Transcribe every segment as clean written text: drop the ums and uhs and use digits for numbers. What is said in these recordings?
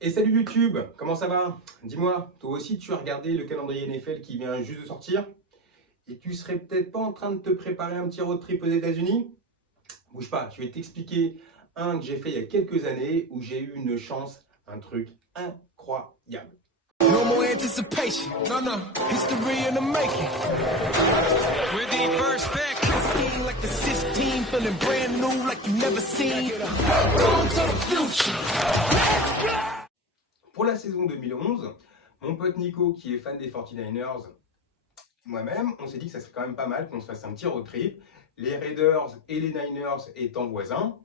Et salut YouTube, comment ça va? Dis-moi, toi aussi tu as regardé le calendrier NFL qui vient juste de sortir et tu serais peut-être pas en train de te préparer un petit road trip aux États-Unis? Bouge pas, je vais t'expliquer un que j'ai fait il y a quelques années où j'ai eu une chance, un truc incroyable. No more anticipation. No, no. History in the making. With the first pick. Scheme like the 16, feeling brand new like you never seen. Welcome to the future. Pour la saison 2011, mon pote Nico qui est fan des 49ers, moi-même, on s'est dit que ça serait quand même pas mal qu'on se fasse un petit road trip, les Raiders et les Niners étant voisins.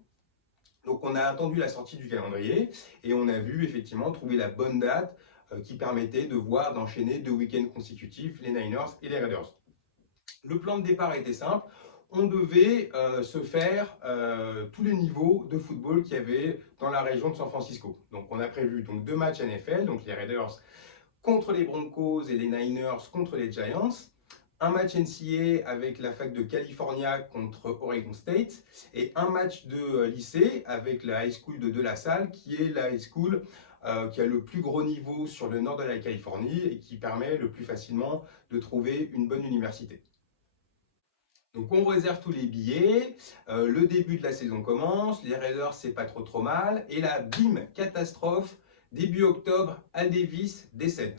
Donc on a attendu la sortie du calendrier et on a vu effectivement trouver la bonne date qui permettait de voir d'enchaîner 2 week-ends consécutifs, les Niners et les Raiders. Le plan de départ était simple, on devait se faire tous les niveaux de football qu'il y avait dans la région de San Francisco. Donc on a prévu donc 2 matchs NFL, donc les Raiders contre les Broncos et les Niners contre les Giants, un match NCAA avec la fac de California contre Oregon State et un match de lycée avec la high school de La Salle qui est la high school qui a le plus gros niveau sur le nord de la Californie et qui permet le plus facilement de trouver une bonne université. Donc on réserve tous les billets, le début de la saison commence, les Raiders c'est pas trop mal, et là bim, catastrophe, début octobre, Al Davis décède.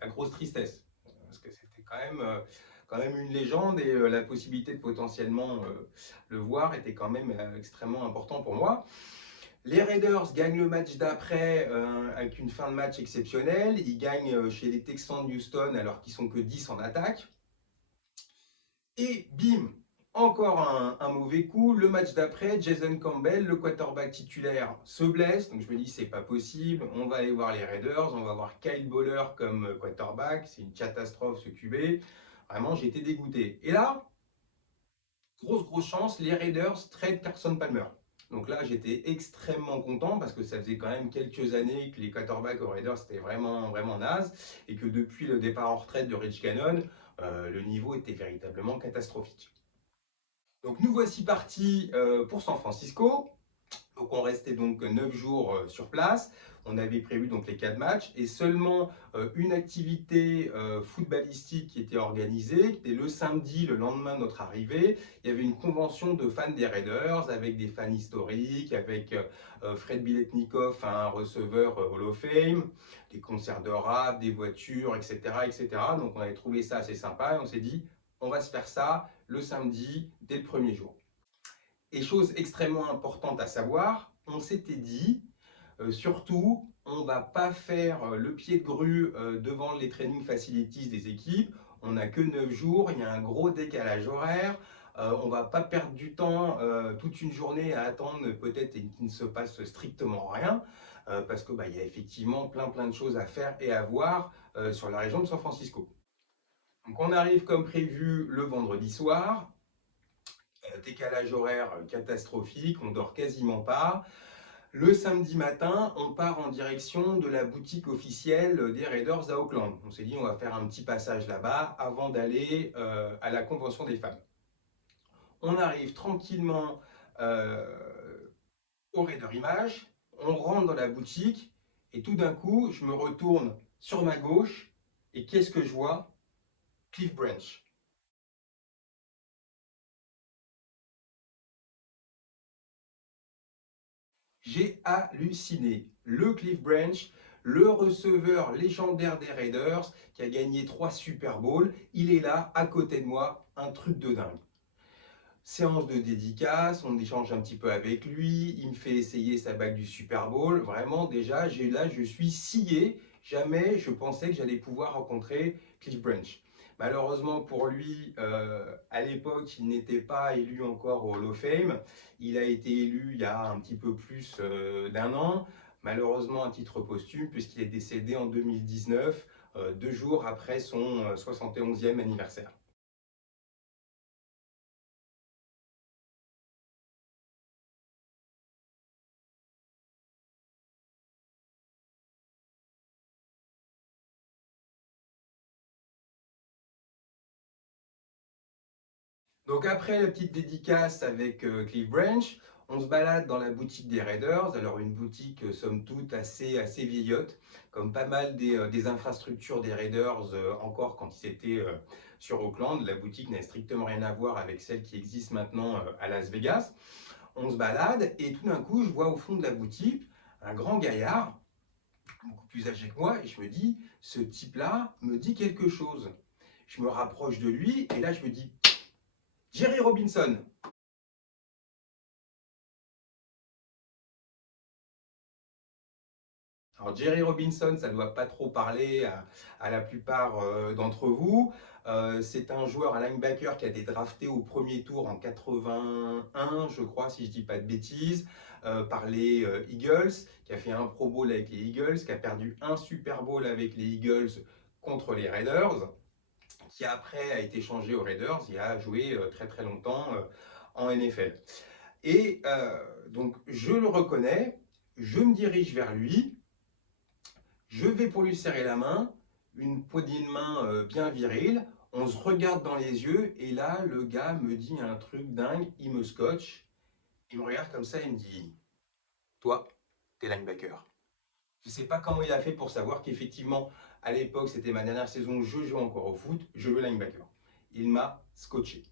La grosse tristesse, parce que c'était quand même une légende et la possibilité de potentiellement le voir était quand même extrêmement important pour moi. Les Raiders gagnent le match d'après avec une fin de match exceptionnelle. Ils gagnent chez les Texans de Houston alors qu'ils sont que 10 en attaque. Et bim, encore un mauvais coup. Le match d'après, Jason Campbell, le quarterback titulaire, se blesse. Donc je me dis, c'est pas possible. On va aller voir les Raiders. On va voir Kyle Boller comme quarterback. C'est une catastrophe ce QB. Vraiment, j'étais dégoûté. Et là, grosse chance, les Raiders trade Carson Palmer. Donc là, j'étais extrêmement content parce que ça faisait quand même quelques années que les quarterbacks aux Raiders c'était vraiment naze et que depuis le départ en retraite de Rich Gannon, le niveau était véritablement catastrophique. Donc nous voici partis pour San Francisco. Donc on restait donc 9 jours sur place. On avait prévu donc les 4 matchs et seulement une activité footballistique qui était organisée, qui était le samedi, le lendemain de notre arrivée. Il y avait une convention de fans des Raiders avec des fans historiques, avec Fred Biletnikoff, un receveur Hall of Fame, des concerts de rap, des voitures, etc., etc. Donc on avait trouvé ça assez sympa et on s'est dit, on va se faire ça le samedi dès le premier jour. Et chose extrêmement importante à savoir, on s'était dit, surtout, on ne va pas faire le pied de grue devant les training facilities des équipes. On n'a que 9 jours, il y a un gros décalage horaire. On ne va pas perdre du temps toute une journée à attendre peut-être qu'il ne se passe strictement rien. Parce qu'il y a effectivement plein de choses à faire et à voir sur la région de San Francisco. Donc on arrive comme prévu le vendredi soir, décalage horaire catastrophique, on dort quasiment pas. Le samedi matin, on part en direction de la boutique officielle des Raiders à Auckland. On s'est dit on va faire un petit passage là-bas avant d'aller à la convention des femmes. On arrive tranquillement au Raider Image, on rentre dans la boutique et tout d'un coup, je me retourne sur ma gauche et qu'est-ce que je vois? Cliff Branch. J'ai halluciné. Le Cliff Branch, le receveur légendaire des Raiders, qui a gagné 3 Super Bowls, il est là, à côté de moi, un truc de dingue. Séance de dédicace, on échange un petit peu avec lui, il me fait essayer sa bague du Super Bowl. Vraiment, déjà, là, je suis scié. Jamais je pensais que j'allais pouvoir rencontrer Cliff Branch. Malheureusement pour lui, à l'époque, il n'était pas élu encore au Hall of Fame. Il a été élu il y a un petit peu plus d'un an. Malheureusement, à titre posthume, puisqu'il est décédé en 2019, 2 jours après son 71e anniversaire. Donc après la petite dédicace avec Cliff Branch, On se balade dans la boutique des Raiders, alors une boutique somme toute assez vieillotte, comme pas mal des infrastructures des Raiders encore quand ils étaient sur Oakland. La boutique n'a strictement rien à voir avec celle qui existe maintenant à Las Vegas. On se balade et tout d'un coup je vois au fond de la boutique un grand gaillard, beaucoup plus âgé que moi, et je me dis, ce type-là me dit quelque chose. Je me rapproche de lui et là je me dis, Jerry Robinson. Alors Jerry Robinson, ça ne doit pas trop parler à la plupart d'entre vous. C'est un joueur, un linebacker qui a été drafté au premier tour en 81, je crois, si je ne dis pas de bêtises, par les Eagles, qui a fait un Pro Bowl avec les Eagles, qui a perdu un Super Bowl avec les Eagles contre les Raiders, qui après a été changé aux Raiders et a joué très longtemps en NFL. Et donc je le reconnais, je me dirige vers lui. Je vais pour lui serrer la main, une poignée de main bien virile. On se regarde dans les yeux et là, le gars me dit un truc dingue. Il me scotche, il me regarde comme ça et me dit, toi, t'es linebacker. Je ne sais pas comment il a fait pour savoir qu'effectivement, à l'époque, c'était ma dernière saison, je jouais encore au foot, je veux linebacker. Il m'a scotché.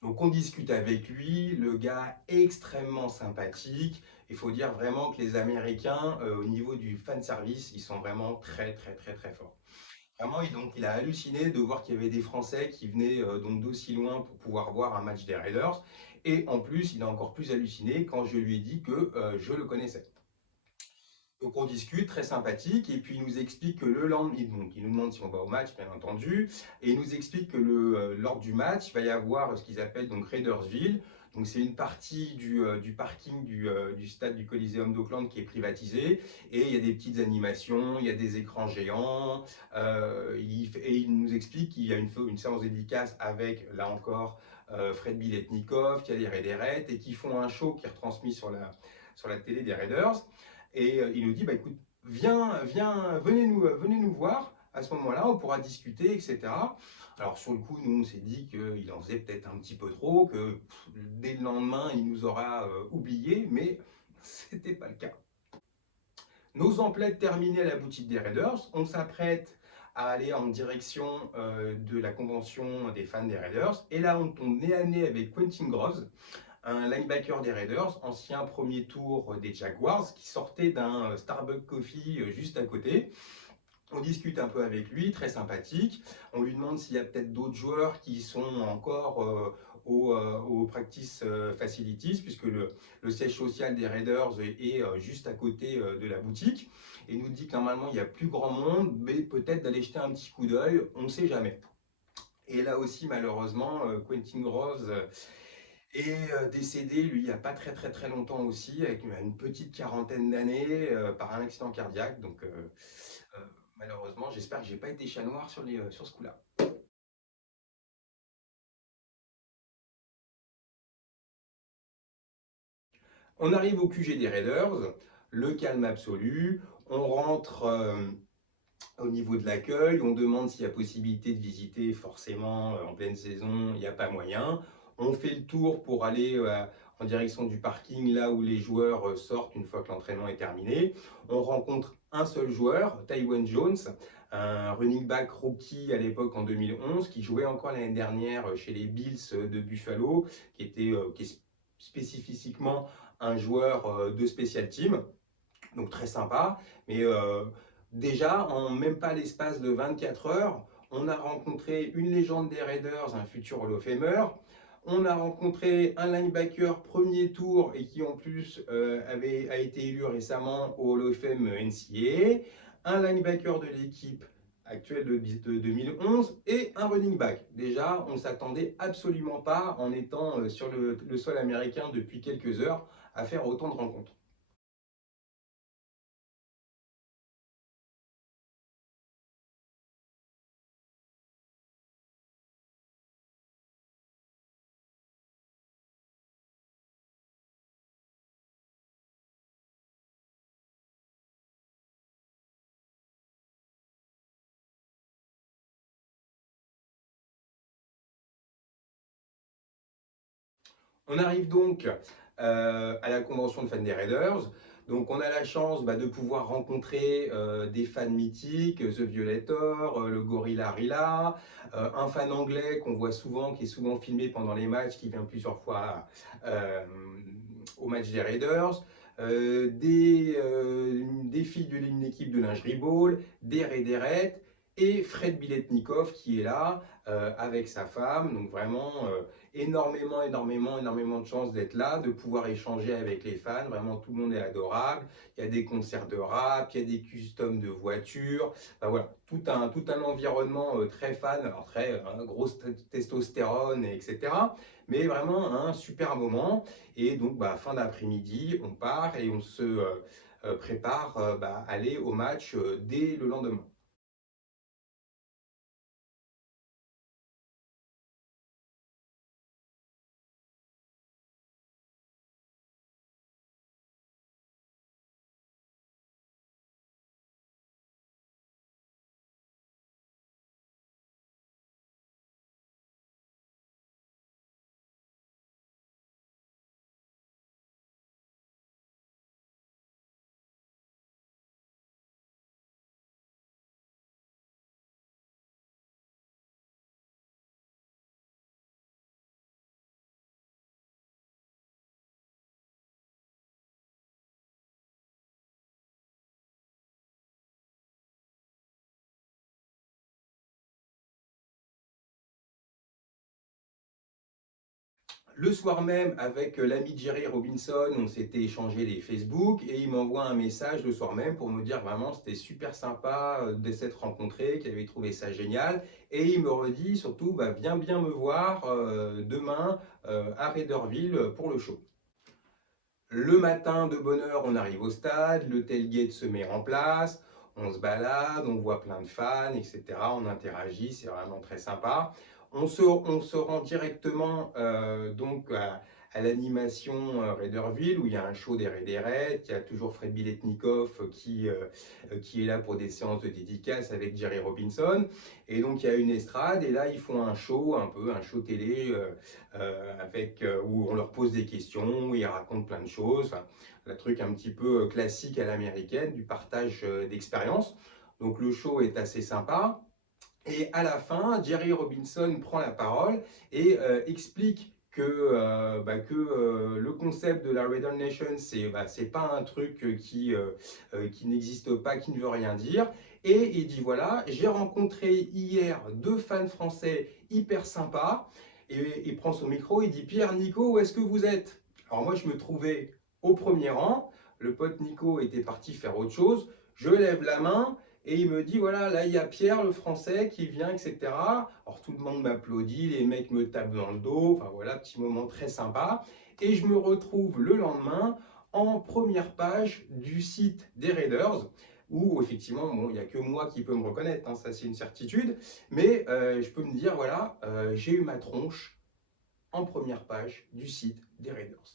Donc on discute avec lui, le gars extrêmement sympathique. Il faut dire vraiment que les Américains, au niveau du fan service, ils sont vraiment très forts. Vraiment, donc, il a halluciné de voir qu'il y avait des Français qui venaient donc d'aussi loin pour pouvoir voir un match des Raiders. Et en plus, il a encore plus halluciné quand je lui ai dit que je le connaissais. Donc on discute, très sympathique, et puis il nous explique que le lendemain, donc il nous demande si on va au match, bien entendu, et il nous explique que lors du match, il va y avoir ce qu'ils appellent donc Raidersville. Donc c'est une partie du parking du stade du Coliseum d'Auckland qui est privatisée, et il y a des petites animations, il y a des écrans géants, et il nous explique qu'il y a une séance dédicace avec, là encore, Fred Biletnikoff, qui a les Raiders, et qui font un show qui est retransmis sur la télé des Raiders. Et il nous dit, bah, écoute, venez nous voir. À ce moment-là, on pourra discuter, etc. Alors sur le coup, nous, on s'est dit qu'il en faisait peut-être un petit peu trop, que dès le lendemain, il nous aura oubliés, mais c'était pas le cas. Nos emplettes terminées à la boutique des Raiders, on s'apprête à aller en direction de la convention des fans des Raiders. Et là, on tombe nez à nez avec Quentin Groves, un linebacker des Raiders, ancien premier tour des Jaguars, qui sortait d'un Starbucks Coffee juste à côté. On discute un peu avec lui, très sympathique. On lui demande s'il y a peut-être d'autres joueurs qui sont encore au practice facilities, puisque le siège social des Raiders est juste à côté de la boutique. Et il nous dit que normalement il n'y a plus grand monde, mais peut-être d'aller jeter un petit coup d'œil, on ne sait jamais. Et là aussi, malheureusement, Quentin Groves est décédé, lui, il n'y a pas très longtemps aussi, avec une petite quarantaine d'années, par un accident cardiaque. Donc, malheureusement, j'espère que j'ai pas été chat noir sur ce coup-là. On arrive au QG des Raiders, le calme absolu. On rentre au niveau de l'accueil, on demande s'il y a possibilité de visiter. Forcément, en pleine saison, il n'y a pas moyen. On fait le tour pour aller en direction du parking, là où les joueurs sortent une fois que l'entraînement est terminé. On rencontre un seul joueur, Taiwan Jones, un running back rookie à l'époque en 2011, qui jouait encore l'année dernière chez les Bills de Buffalo, qui est spécifiquement un joueur de special team, donc très sympa. Mais déjà, en même pas l'espace de 24 heures, on a rencontré une légende des Raiders, un futur Hall of Famer. On a rencontré un linebacker premier tour et qui en plus a été élu récemment au Hall of Fame NCAA, un linebacker de l'équipe actuelle de 2011 et un running back. Déjà, on ne s'attendait absolument pas, en étant sur le sol américain depuis quelques heures, à faire autant de rencontres. On arrive donc à la convention de fans des Raiders. Donc on a la chance de pouvoir rencontrer des fans mythiques, The Violator, le Gorilla Rilla, un fan anglais qu'on voit souvent, qui est souvent filmé pendant les matchs, qui vient plusieurs fois euh, au match des Raiders, des filles d'une équipe de lingerie ball, des Raiderettes, et Fred Biletnikov qui est là avec sa femme. Donc vraiment énormément de chance d'être là, de pouvoir échanger avec les fans. Vraiment, tout le monde est adorable. Il y a des concerts de rap, il y a des customs de voitures. Enfin, voilà, tout un environnement très fan, alors très grosse testostérone, etc. Mais vraiment un super moment. Et donc, fin d'après-midi, on part et on se prépare à aller au match dès le lendemain. Le soir même, avec l'ami Jerry Robinson, on s'était échangé les Facebook et il m'envoie un message le soir même pour me dire vraiment c'était super sympa de s'être rencontrés, qu'il avait trouvé ça génial. Et il me redit surtout, viens bien me voir demain à Raiderville pour le show. Le matin, de bonne heure, on arrive au stade, le tailgate se met en place, on se balade, on voit plein de fans, etc. On interagit, c'est vraiment très sympa. On se rend directement donc à l'animation Raiderville où il y a un show des Raiderettes, il y a toujours Fred Biletnikov qui est là pour des séances de dédicaces avec Jerry Robinson. Et donc il y a une estrade et là ils font un show, un peu un show télé où on leur pose des questions, où ils racontent plein de choses. Enfin, un truc un petit peu classique à l'américaine, du partage d'expérience. Donc le show est assez sympa. Et à la fin, Jerry Robinson prend la parole et explique que le concept de la Raider Nation, c'est pas un truc qui n'existe pas, qui ne veut rien dire. Et il dit voilà, j'ai rencontré hier deux fans français hyper sympas. Et il prend son micro, il dit Pierre, Nico, où est-ce que vous êtes? Alors moi, je me trouvais au premier rang. Le pote Nico était parti faire autre chose. Je lève la main. Et il me dit, voilà, là, il y a Pierre, le français, qui vient, etc. Alors, tout le monde m'applaudit, les mecs me tapent dans le dos. Enfin, voilà, petit moment très sympa. Et je me retrouve le lendemain en première page du site des Raiders, où, effectivement, bon, il n'y a que moi qui peux me reconnaître, hein, ça, c'est une certitude. Mais je peux me dire, voilà, j'ai eu ma tronche en première page du site des Raiders.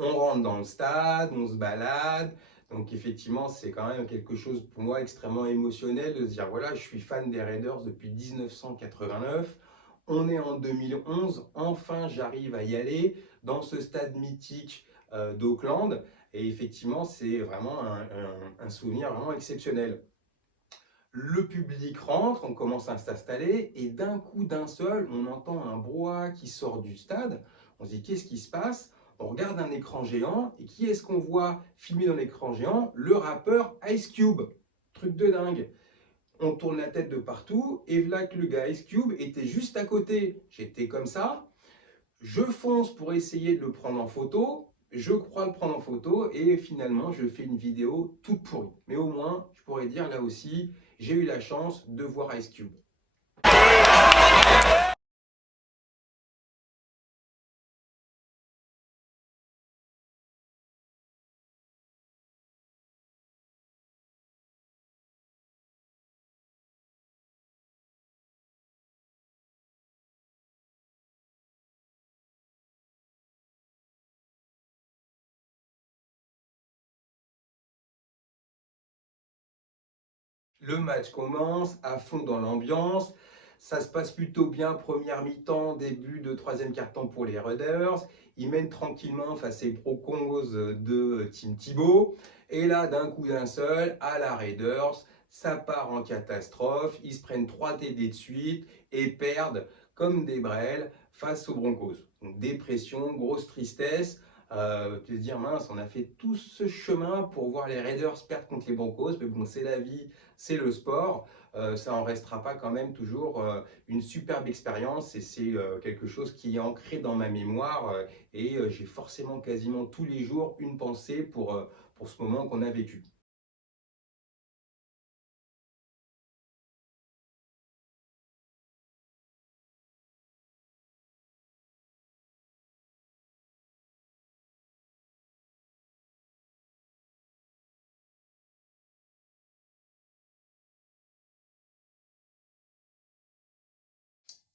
On rentre dans le stade, on se balade. Donc effectivement, c'est quand même quelque chose pour moi extrêmement émotionnel de se dire, voilà, je suis fan des Raiders depuis 1989. On est en 2011, enfin j'arrive à y aller dans ce stade mythique d'Auckland. Et effectivement, c'est vraiment un souvenir vraiment exceptionnel. Le public rentre, on commence à s'installer et d'un coup, d'un seul, on entend un brouhaha qui sort du stade. On se dit qu'est-ce qui se passe? On regarde un écran géant et qui est-ce qu'on voit filmer dans l'écran géant? Le rappeur Ice Cube. Truc de dingue. On tourne la tête de partout et voilà que le gars Ice Cube était juste à côté. J'étais comme ça. Je fonce pour essayer de le prendre en photo, je crois le prendre en photo et finalement je fais une vidéo toute pourrie. Mais au moins, je pourrais dire là aussi, j'ai eu la chance de voir Ice Cube. Le match commence à fond dans l'ambiance. Ça se passe plutôt bien, première mi-temps, début de troisième quart-temps pour les Raiders. Ils mènent tranquillement face aux Broncos de Tim Tebow. Et là, d'un coup d'un seul, à la Raiders, ça part en catastrophe. Ils se prennent 3 TD de suite et perdent comme des brêles face aux Broncos. Donc dépression, grosse tristesse. De se dire, mince, on a fait tout ce chemin pour voir les Raiders perdre contre les Broncos. Mais bon, c'est la vie, c'est le sport, ça en restera pas quand même toujours une superbe expérience et c'est quelque chose qui est ancré dans ma mémoire et j'ai forcément quasiment tous les jours une pensée pour ce moment qu'on a vécu.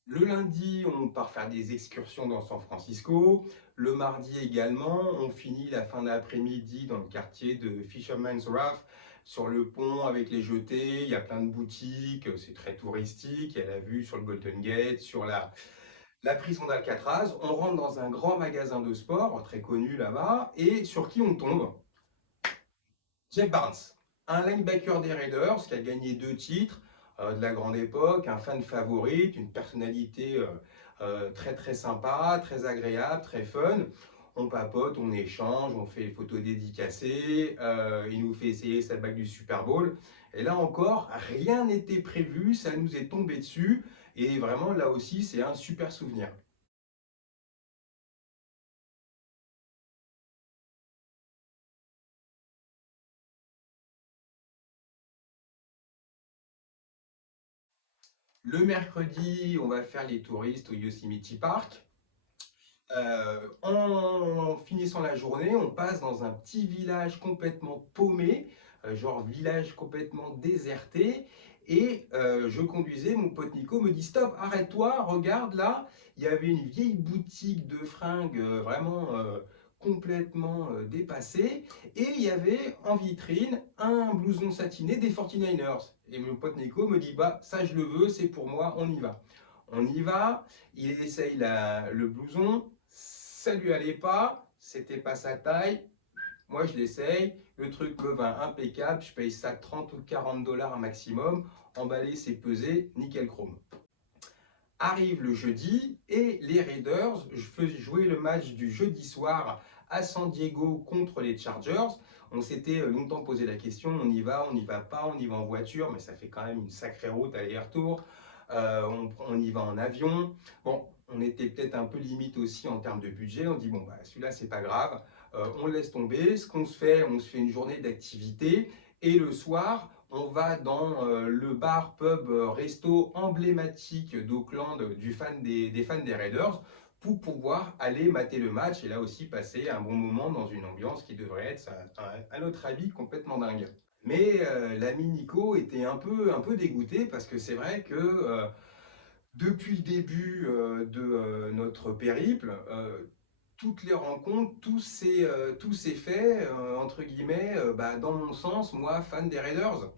Le lundi, on part faire des excursions dans San Francisco. Le mardi également, on finit la fin d'après-midi dans le quartier de Fisherman's Wharf, sur le pont avec les jetées. Il y a plein de boutiques, c'est très touristique. Il y a la vue sur le Golden Gate, sur la prison d'Alcatraz. On rentre dans un grand magasin de sport, très connu là-bas, et sur qui on tombe? Jeff Barnes, un linebacker des Raiders qui a gagné 2 titres de la grande époque, un fan favorite, une personnalité très très sympa, très agréable, très fun. On papote, on échange, on fait des photos dédicacées, il nous fait essayer sa bague du Super Bowl. Et là encore, rien n'était prévu, ça nous est tombé dessus. Et vraiment, là aussi, c'est un super souvenir. Le mercredi, on va faire les touristes au Yosemite Park. En finissant la journée, on passe dans un petit village complètement paumé, genre village complètement déserté. Et je conduisais, mon pote Nico me dit stop, arrête-toi, regarde là, il y avait une vieille boutique de fringues vraiment complètement dépassée. Et il y avait en vitrine un blouson satiné des 49ers. Et mon pote Nico me dit bah ça je le veux, c'est pour moi, on y va. On y va, il essaye le blouson, ça lui allait pas, c'était pas sa taille. Moi je l'essaye, le truc me va impeccable, je paye ça 30 ou 40 dollars maximum, emballé c'est pesé, nickel chrome. Arrive le jeudi et les Raiders, je faisais jouer le match du jeudi soir à San Diego contre les Chargers. On s'était longtemps posé la question, on n'y va pas, on y va en voiture, mais ça fait quand même une sacrée route aller-retour. On y va en avion. Bon, on était peut-être un peu limite aussi en termes de budget. On dit, bon, bah, celui-là, c'est pas grave. On laisse tomber. Ce qu'on se fait, on se fait une journée d'activité. Et le soir, on va dans le bar, pub, resto emblématique d'Auckland des fans des Raiders pour pouvoir aller mater le match et là aussi passer un bon moment dans une ambiance qui devrait être, à notre avis, complètement dingue. Mais l'ami Nico était un peu dégoûté parce que c'est vrai que depuis le début de notre périple, toutes les rencontres, tous ces faits, entre guillemets, bah, dans mon sens, moi, fan des Raiders.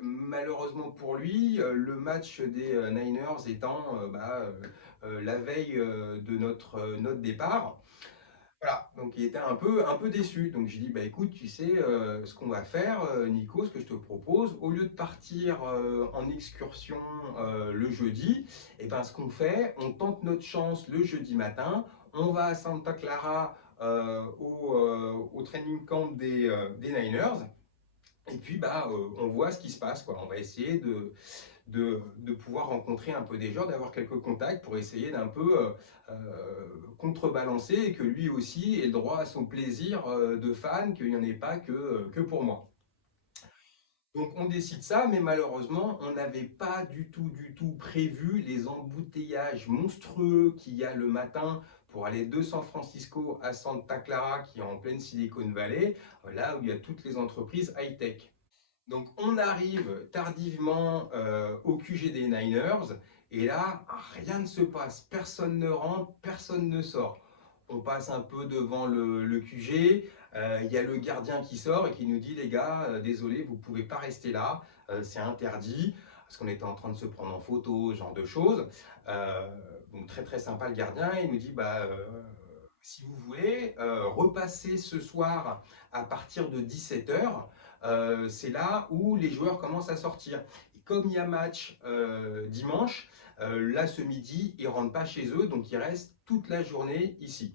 Malheureusement pour lui, le match des Niners étant la veille de notre départ, voilà, donc il était un peu déçu. Donc j'ai dit, bah écoute, tu sais ce qu'on va faire, Nico, ce que je te propose, au lieu de partir en excursion le jeudi, et ben ce qu'on fait, on tente notre chance le jeudi matin, on va à Santa Clara au training camp des Niners, et puis bah on voit ce qui se passe, quoi. On va essayer de pouvoir rencontrer un peu des gens, d'avoir quelques contacts pour essayer d'un peu contrebalancer et que lui aussi ait le droit à son plaisir de fan, qu'il n'y en ait pas que pour moi. Donc on décide ça, mais malheureusement, on n'avait pas du tout prévu les embouteillages monstrueux qu'il y a le matin pour aller de San Francisco à Santa Clara, qui est en pleine Silicon Valley, là où il y a toutes les entreprises high-tech. Donc on arrive tardivement au QG des Niners, et là, rien ne se passe, personne ne rentre, personne ne sort. On passe un peu devant le QG, il y a le gardien qui sort et qui nous dit les gars, désolé, vous ne pouvez pas rester là, c'est interdit, parce qu'on était en train de se prendre en photo, ce genre de choses. Donc très sympa le gardien, il nous dit si vous voulez repasser ce soir à partir de 17h, c'est là où les joueurs commencent à sortir. Et comme il y a match dimanche, là ce midi, ils ne rentrent pas chez eux, donc ils restent toute la journée ici.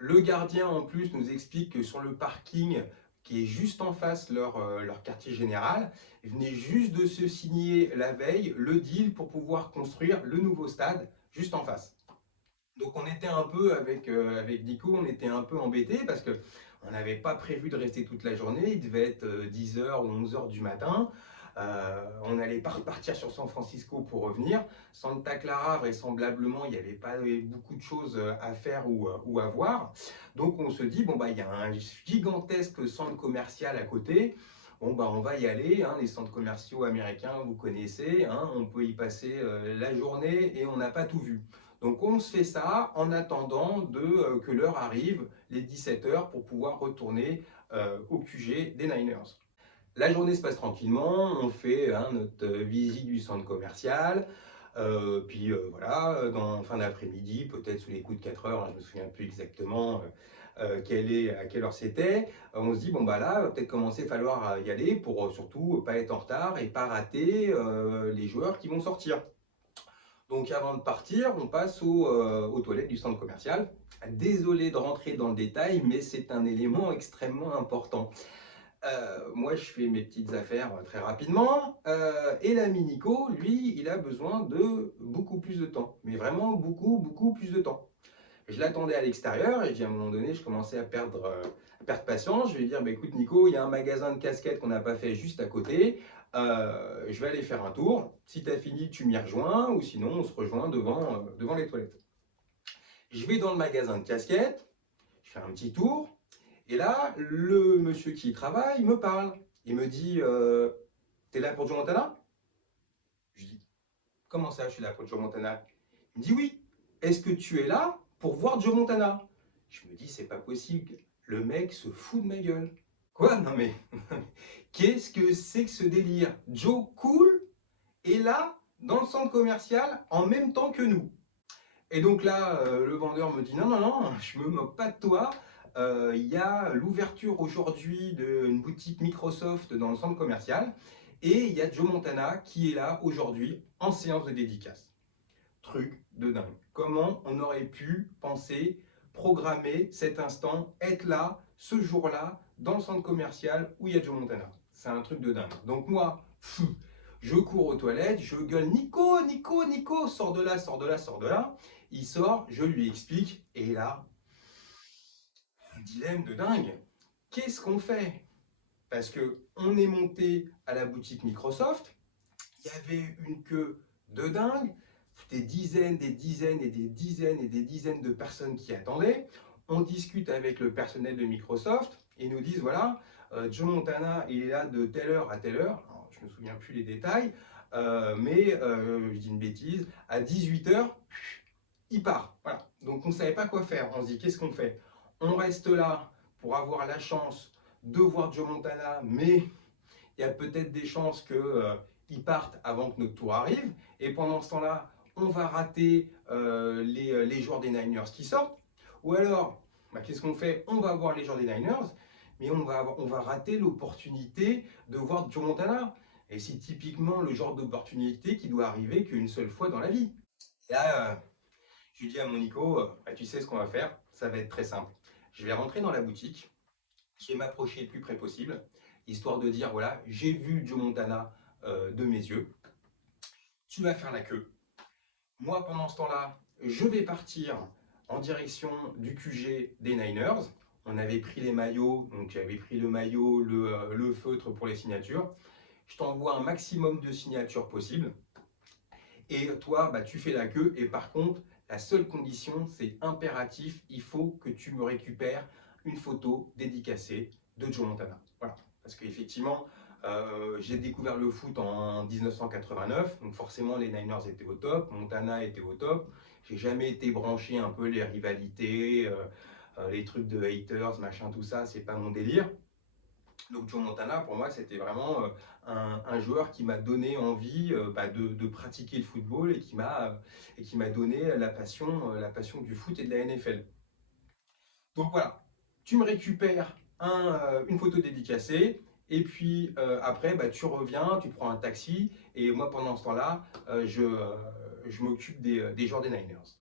Le gardien en plus nous explique que sur le parking qui est juste en face leur quartier général, ils venaient juste de se signer la veille le deal pour pouvoir construire le nouveau stade juste en face. Donc on était un peu avec Nico, on était un peu embêtés parce que on n'avait pas prévu de rester toute la journée, il devait être 10h ou 11h du matin. On n'allait pas repartir sur San Francisco pour revenir. Santa Clara, vraisemblablement, il n'y avait pas beaucoup de choses à faire ou à voir. Donc on se dit, bon, il y a un gigantesque centre commercial à côté. Bon, on va y aller, hein, les centres commerciaux américains, vous connaissez, hein, on peut y passer la journée et on n'a pas tout vu. Donc on se fait ça en attendant que l'heure arrive, les 17h, pour pouvoir retourner au QG des Niners. La journée se passe tranquillement, on fait notre visite du centre commercial, puis voilà, en fin d'après-midi, peut-être sous les coups de 4 heures, je ne me souviens plus exactement à quelle heure c'était, on se dit, bon là, va peut-être commencer à falloir y aller pour surtout pas être en retard et pas rater les joueurs qui vont sortir. Donc avant de partir, on passe aux toilettes du centre commercial. Désolé de rentrer dans le détail, mais c'est un élément extrêmement important. Moi, je fais mes petites affaires très rapidement. Et l'ami Nico, lui, il a besoin de beaucoup plus de temps. Mais vraiment beaucoup plus de temps. Je l'attendais à l'extérieur et à un moment donné, je commençais à perdre patience. Je vais lui dire, écoute Nico, il y a un magasin de casquettes qu'on n'a pas fait juste à côté. Je vais aller faire un tour. Si tu as fini, tu m'y rejoins. Ou sinon, on se rejoint devant les toilettes. Je vais dans le magasin de casquettes. Je fais un petit tour. Et là, le monsieur qui y travaille me parle. Il me dit, t'es là pour Joe Montana? Je dis, comment ça, je suis là pour Joe Montana? Il me dit, oui. Est-ce que tu es là pour voir Joe Montana? Je me dis, c'est pas possible. Le mec se fout de ma gueule. Quoi? Non mais, qu'est-ce que c'est que ce délire? Joe Cool est là, dans le centre commercial, en même temps que nous. Et donc là, le vendeur me dit, non, je me moque pas de toi. Il y a l'ouverture aujourd'hui d'une boutique Microsoft dans le centre commercial et il y a Joe Montana qui est là aujourd'hui en séance de dédicace. Truc de dingue. Comment on aurait pu penser, programmer cet instant, être là, ce jour-là, dans le centre commercial où il y a Joe Montana? C'est un truc de dingue. Donc moi, je cours aux toilettes, je gueule Nico, sors de là. Il sort, je lui explique et là, un dilemme de dingue. Qu'est-ce qu'on fait? Parce que on est monté à la boutique Microsoft, il y avait une queue de dingue, des dizaines de personnes qui attendaient. On discute avec le personnel de Microsoft et ils nous disent voilà, Joe Montana il est là de telle heure à telle heure. Alors, je ne me souviens plus les détails, mais je dis une bêtise, à 18h, il part. Voilà. Donc on ne savait pas quoi faire. On se dit qu'est-ce qu'on fait? On reste là pour avoir la chance de voir Joe Montana, mais il y a peut-être des chances qu'il parte avant que notre tour arrive. Et pendant ce temps-là, on va rater les joueurs des Niners qui sortent. Ou alors, qu'est-ce qu'on fait? On va voir les joueurs des Niners, mais on va rater l'opportunité de voir Joe Montana. Et c'est typiquement le genre d'opportunité qui doit arriver qu'une seule fois dans la vie. Et là, je lui dis à mon Nico, tu sais ce qu'on va faire? Ça va être très simple. Je vais rentrer dans la boutique, je qui est m'approcher le plus près possible, histoire de dire, voilà, j'ai vu Joe Montana de mes yeux. Tu vas faire la queue. Moi, pendant ce temps-là, je vais partir en direction du QG des Niners. On avait pris les maillots, donc j'avais pris le maillot, le feutre pour les signatures. Je t'envoie un maximum de signatures possibles. Et toi, bah, tu fais la queue. Et par contre, la seule condition, c'est impératif, il faut que tu me récupères une photo dédicacée de Joe Montana. Voilà. Parce qu'effectivement, j'ai découvert le foot en 1989, donc forcément les Niners étaient au top, Montana était au top. J'ai jamais été branché un peu les rivalités, les trucs de haters, machin, tout ça, c'est pas mon délire. Donc Joe Montana, pour moi, c'était vraiment un joueur qui m'a donné envie de pratiquer le football et qui m'a donné la passion du foot et de la NFL. Donc voilà, tu me récupères une photo dédicacée et puis après, bah, tu reviens, tu prends un taxi et moi, pendant ce temps-là, je m'occupe des joueurs des Niners.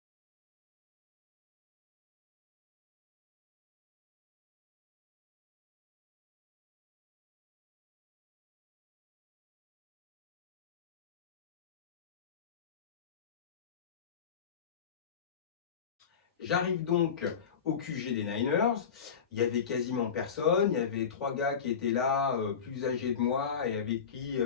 J'arrive donc au QG des Niners. Il y avait quasiment personne. Il y avait trois gars qui étaient là, plus âgés de moi et avec qui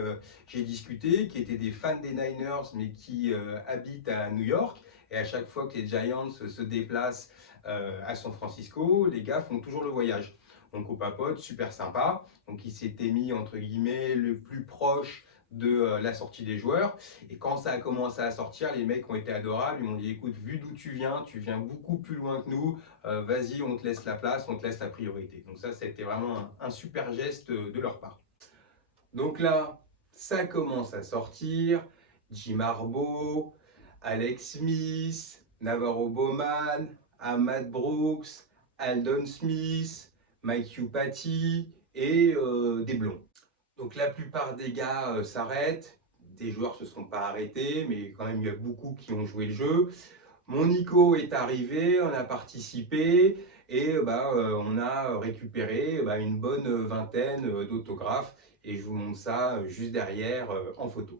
j'ai discuté, qui étaient des fans des Niners, mais qui habitent à New York. Et à chaque fois que les Giants se déplacent à San Francisco, les gars font toujours le voyage. Donc au papote, super sympa. Donc il s'était mis entre guillemets le plus proche de la sortie des joueurs. Et quand ça a commencé à sortir, les mecs ont été adorables. Ils m'ont dit, écoute, vu d'où tu viens beaucoup plus loin que nous. Vas-y, on te laisse la place, on te laisse la priorité. Donc ça, c'était vraiment un super geste de leur part. Donc là, ça commence à sortir. Jim Harbaugh, Alex Smith, Navarro Bowman, Ahmad Brooks, Aldon Smith, Mike Hupati et des blonds. Donc la plupart des gars s'arrêtent, des joueurs ne se sont pas arrêtés, mais quand même il y a beaucoup qui ont joué le jeu. Mon Nico est arrivé, on a participé et on a récupéré une bonne vingtaine d'autographes et je vous montre ça juste derrière en photo.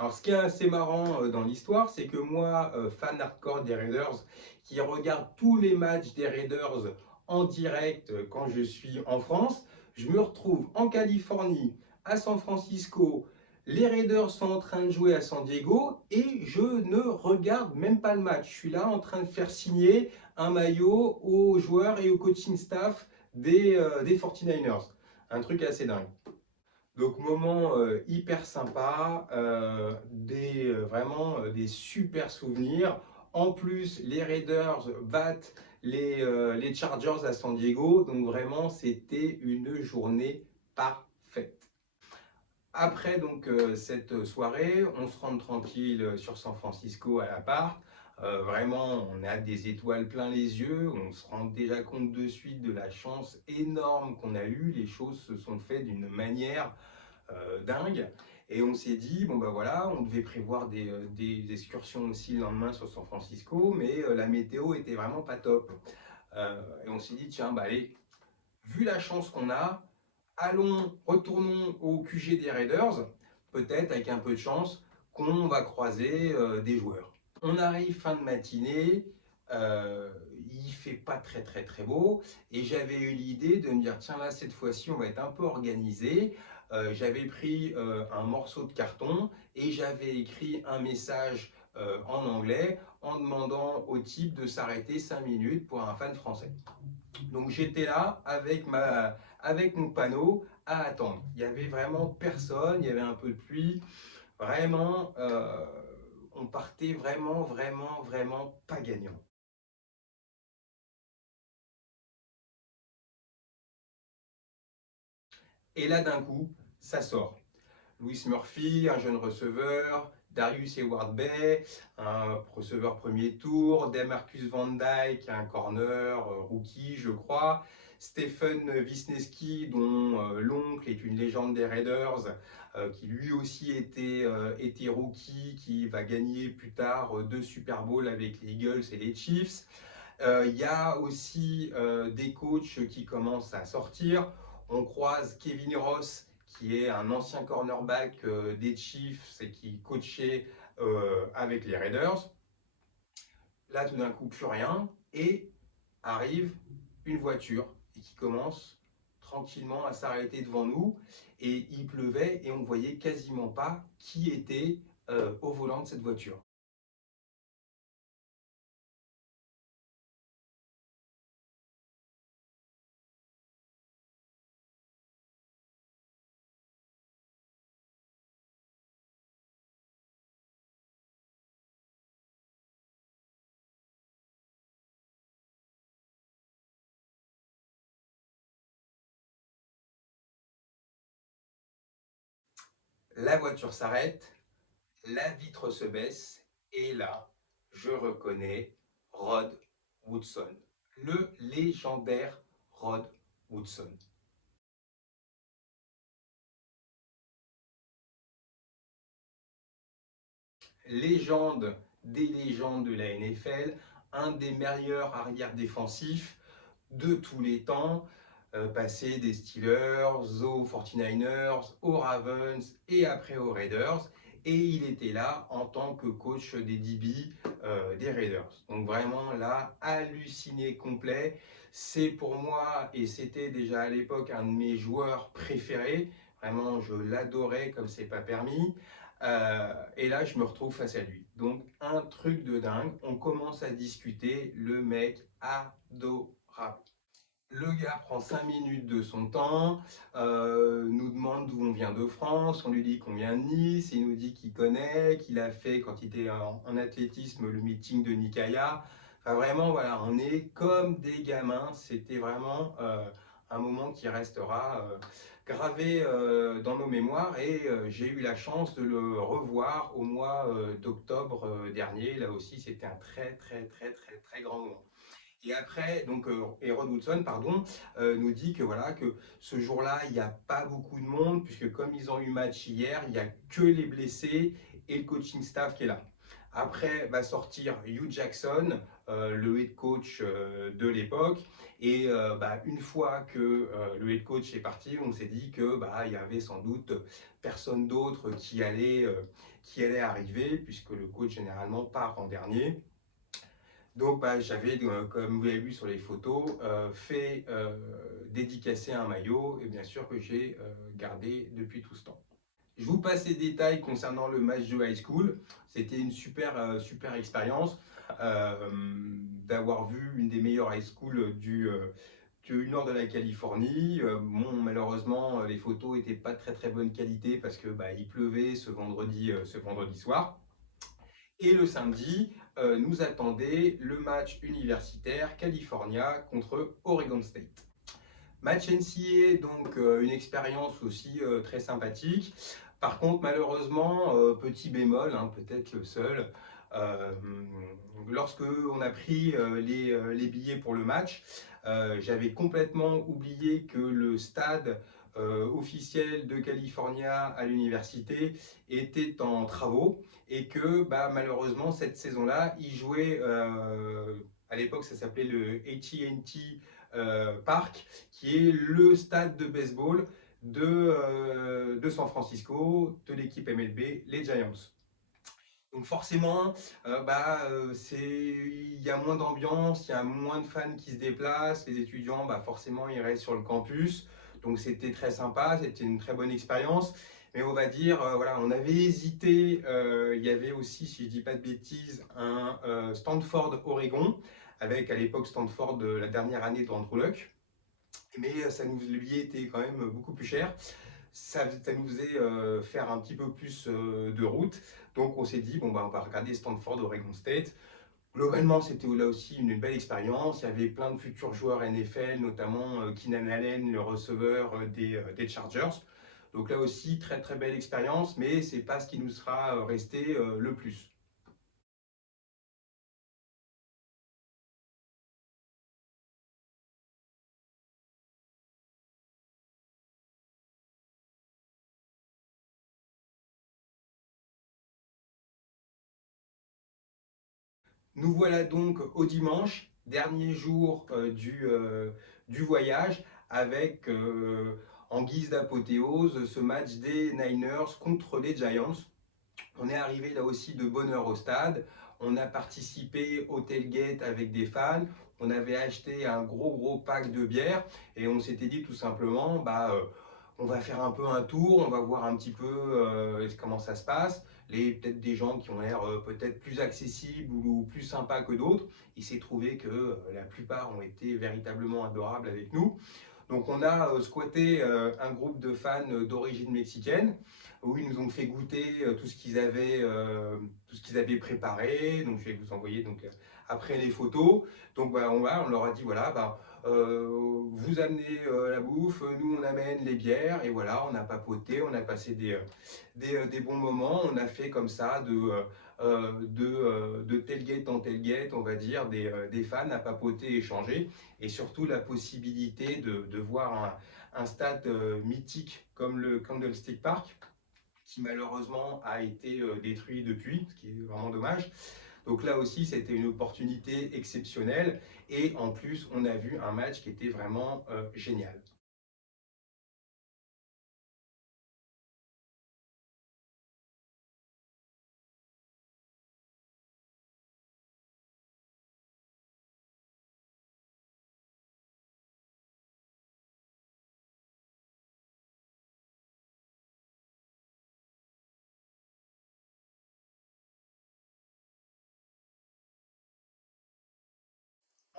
Alors, ce qui est assez marrant dans l'histoire, c'est que moi, fan hardcore des Raiders, qui regarde tous les matchs des Raiders en direct quand je suis en France, je me retrouve en Californie, à San Francisco. Les Raiders sont en train de jouer à San Diego et je ne regarde même pas le match. Je suis là en train de faire signer un maillot aux joueurs et au coaching staff des 49ers. Un truc assez dingue. Donc moment hyper sympa, vraiment des super souvenirs. En plus, les Raiders battent les Chargers à San Diego, donc vraiment c'était une journée parfaite. Après donc cette soirée, on se rend tranquille sur San Francisco à l'appart. Vraiment, on a des étoiles plein les yeux. On se rend déjà compte de suite de la chance énorme qu'on a eue. Les choses se sont faites d'une manière dingue. Et on s'est dit, bon bah voilà, on devait prévoir des excursions aussi le lendemain sur San Francisco, mais la météo était vraiment pas top. Et on s'est dit, tiens, bah allez, vu la chance qu'on a, retournons au QG des Raiders, peut-être avec un peu de chance qu'on va croiser des joueurs. On arrive fin de matinée, il fait pas très beau et j'avais eu l'idée de me dire tiens là cette fois-ci on va être un peu organisé. J'avais pris un morceau de carton et j'avais écrit un message en anglais en demandant au type de s'arrêter 5 minutes pour un fan français. Donc j'étais là avec mon panneau à attendre. Il n'y avait vraiment personne, il y avait un peu de pluie. Vraiment, on partait vraiment pas gagnant. Et là, d'un coup, ça sort. Louis Murphy, un jeune receveur, Darius Heyward-Bey, un receveur premier tour, Demarcus Van Dyke, un corner rookie, je crois, Stephen Wisniewski, dont l'oncle est une légende des Raiders, qui lui aussi était rookie, qui va gagner plus tard 2 Super Bowls avec les Eagles et les Chiefs. Il y a aussi des coachs qui commencent à sortir. On croise Kevin Ross, qui est un ancien cornerback des Chiefs et qui coachait avec les Raiders. Là, tout d'un coup, plus rien. Et arrive une voiture et qui commence tranquillement à s'arrêter devant nous. Et il pleuvait et on voyait quasiment pas qui était au volant de cette voiture. La voiture s'arrête, la vitre se baisse et là, je reconnais Rod Woodson, le légendaire Rod Woodson. Légende des légendes de la NFL, un des meilleurs arrières défensifs de tous les temps, passé des Steelers aux 49ers, aux Ravens et après aux Raiders. Et il était là en tant que coach des DB des Raiders. Donc vraiment là, halluciné complet. C'est pour moi, et c'était déjà à l'époque un de mes joueurs préférés. Vraiment, je l'adorais comme c'est pas permis. Et là, je me retrouve face à lui. Donc, un truc de dingue. On commence à discuter. Le mec adorable. Le gars prend 5 minutes de son temps, nous demande d'où on vient de France, on lui dit qu'on vient de Nice, il nous dit qu'il connaît, qu'il a fait quand il était en athlétisme le meeting de Nikaya. Enfin vraiment, voilà, on est comme des gamins, c'était vraiment un moment qui restera gravé dans nos mémoires et j'ai eu la chance de le revoir au mois d'octobre dernier. Là aussi, c'était un très grand moment. Et après, donc, Rod Woodson, pardon, nous dit que voilà, que ce jour-là, il n'y a pas beaucoup de monde, puisque comme ils ont eu match hier, il n'y a que les blessés et le coaching staff qui est là. Après va sortir Hugh Jackson, le head coach de l'époque. Et une fois que le head coach est parti, on s'est dit que il y avait sans doute personne d'autre qui allait arriver, puisque le coach généralement part en dernier. Donc j'avais, comme vous l'avez vu sur les photos, fait dédicacer un maillot et bien sûr que j'ai gardé depuis tout ce temps. Je vous passe les détails concernant le match de high school. C'était une super expérience d'avoir vu une des meilleures high schools du nord de la Californie. Bon, malheureusement, les photos n'étaient pas de très bonne qualité parce que il pleuvait ce vendredi soir. Et le samedi, nous attendait le match universitaire California contre Oregon State. Match NCAA, donc une expérience aussi très sympathique. Par contre, malheureusement, petit bémol, hein, peut-être le seul, lorsque on a pris les billets pour le match, j'avais complètement oublié que le stade officiel de California à l'université était en travaux et que malheureusement cette saison-là, il jouait, à l'époque ça s'appelait le AT&T Park, qui est le stade de baseball de San Francisco, de l'équipe MLB, les Giants. Donc forcément, il y a moins d'ambiance, il y a moins de fans qui se déplacent, les étudiants, forcément, ils restent sur le campus. Donc c'était très sympa, c'était une très bonne expérience. Mais on va dire, voilà, on avait hésité. Il y avait aussi, si je dis pas de bêtises, un Stanford Oregon, avec à l'époque Stanford la dernière année d'Andrew Luck. Mais ça nous lui était quand même beaucoup plus cher. Ça nous faisait faire un petit peu plus de route. Donc on s'est dit, bon, bah, on va regarder Stanford Oregon State. Globalement, c'était là aussi une belle expérience. Il y avait plein de futurs joueurs NFL, notamment Keenan Allen, le receveur des Chargers. Donc là aussi, très très belle expérience, mais c'est pas ce qui nous sera resté le plus. Nous voilà donc au dimanche, dernier jour du voyage, avec en guise d'apothéose ce match des Niners contre les Giants. On est arrivé là aussi de bonne heure au stade. On a participé au tailgate avec des fans. On avait acheté un gros pack de bière et on s'était dit tout simplement, on va faire un peu un tour, on va voir un petit peu comment ça se passe. Peut-être des gens qui ont l'air peut-être plus accessibles ou plus sympas que d'autres. Il s'est trouvé que la plupart ont été véritablement adorables avec nous. Donc on a squatté un groupe de fans d'origine mexicaine où ils nous ont fait goûter tout ce qu'ils avaient préparé. Donc je vais vous envoyer donc après les photos. Donc on leur a dit voilà, vous amenez la bouffe, nous on amène les bières et voilà, on a papoté, on a passé des bons moments. On a fait comme ça de tailgate en tailgate, on va dire, des fans à papoter, échanger et surtout la possibilité de voir un stade mythique comme le Candlestick Park qui malheureusement a été détruit depuis, ce qui est vraiment dommage. Donc là aussi, c'était une opportunité exceptionnelle et en plus, on a vu un match qui était vraiment génial.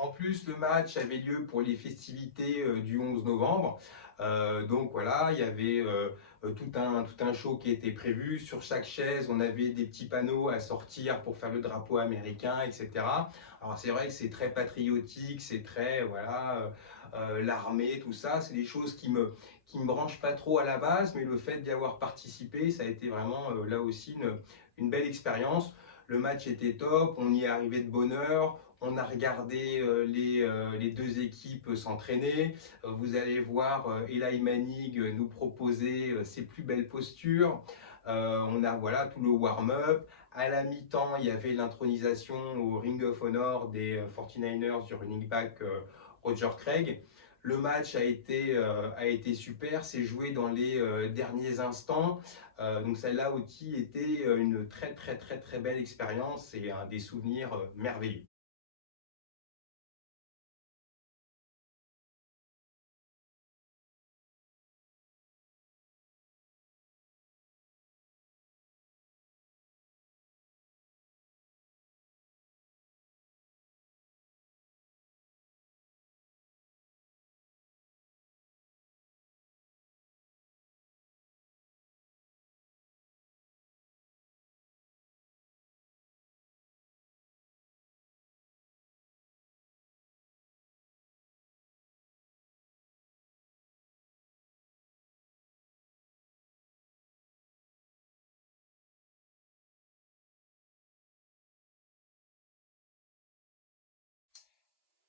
En plus, le match avait lieu pour les festivités du 11 novembre. Donc voilà, il y avait tout un show qui était prévu. Sur chaque chaise, on avait des petits panneaux à sortir pour faire le drapeau américain, etc. Alors c'est vrai que c'est très patriotique, c'est très, voilà, l'armée, tout ça. C'est des choses qui me branchent pas trop à la base, mais le fait d'y avoir participé, ça a été vraiment là aussi une belle expérience. Le match était top, on y est arrivé de bonne heure. On a regardé les deux équipes s'entraîner. Vous allez voir Eli Manning nous proposer ses plus belles postures. On a voilà tout le warm-up. À la mi-temps, il y avait l'intronisation au Ring of Honor des 49ers du running back Roger Craig. Le match a été super, c'est joué dans les derniers instants. Donc celle-là aussi était une très belle expérience et un des souvenirs merveilleux.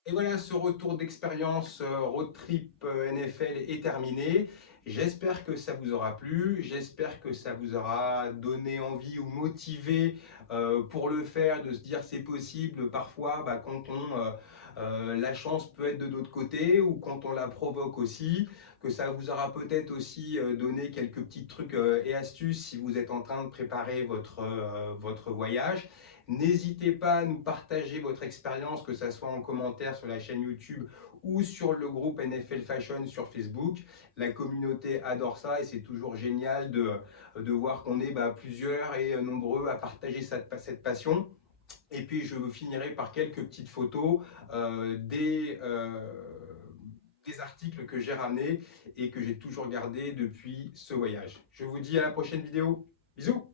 Et voilà, ce retour d'expérience road trip NFL est terminé. J'espère que ça vous aura plu, j'espère que ça vous aura donné envie ou motivé pour le faire, de se dire c'est possible parfois quand la chance peut être de notre côté ou quand on la provoque aussi, que ça vous aura peut-être aussi donné quelques petits trucs et astuces si vous êtes en train de préparer votre voyage. N'hésitez pas à nous partager votre expérience, que ce soit en commentaire sur la chaîne YouTube ou sur le groupe NFL Fashion sur Facebook. La communauté adore ça et c'est toujours génial de voir qu'on est plusieurs et nombreux à partager cette passion. Et puis je finirai par quelques petites photos des articles que j'ai ramenés et que j'ai toujours gardés depuis ce voyage. Je vous dis à la prochaine vidéo. Bisous!